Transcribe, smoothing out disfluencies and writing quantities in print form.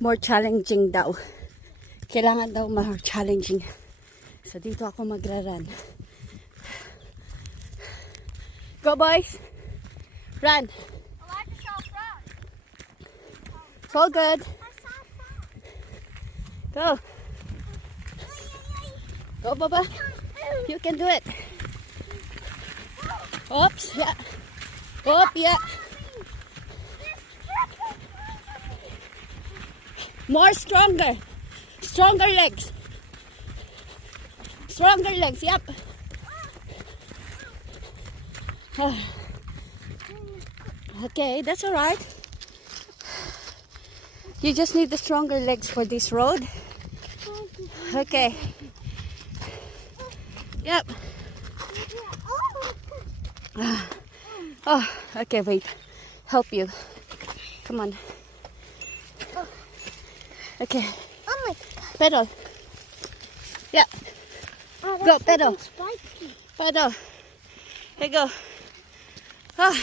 More challenging daw. Kailangan daw more challenging. So dito ako magra-run. Go boys! Run! It's all good. Go! Go Baba! You can do it! Oops! Yeah! Up! Yeah! More stronger! Stronger legs! Stronger legs, yep! Okay, that's alright. You just need the stronger legs for this road. Okay. Yep. Oh, okay, wait. Help you. Come on. Okay. Oh my God. Pedal. Yeah. Oh, Go, pedal. Spiky. Pedal. Here you go. Ah.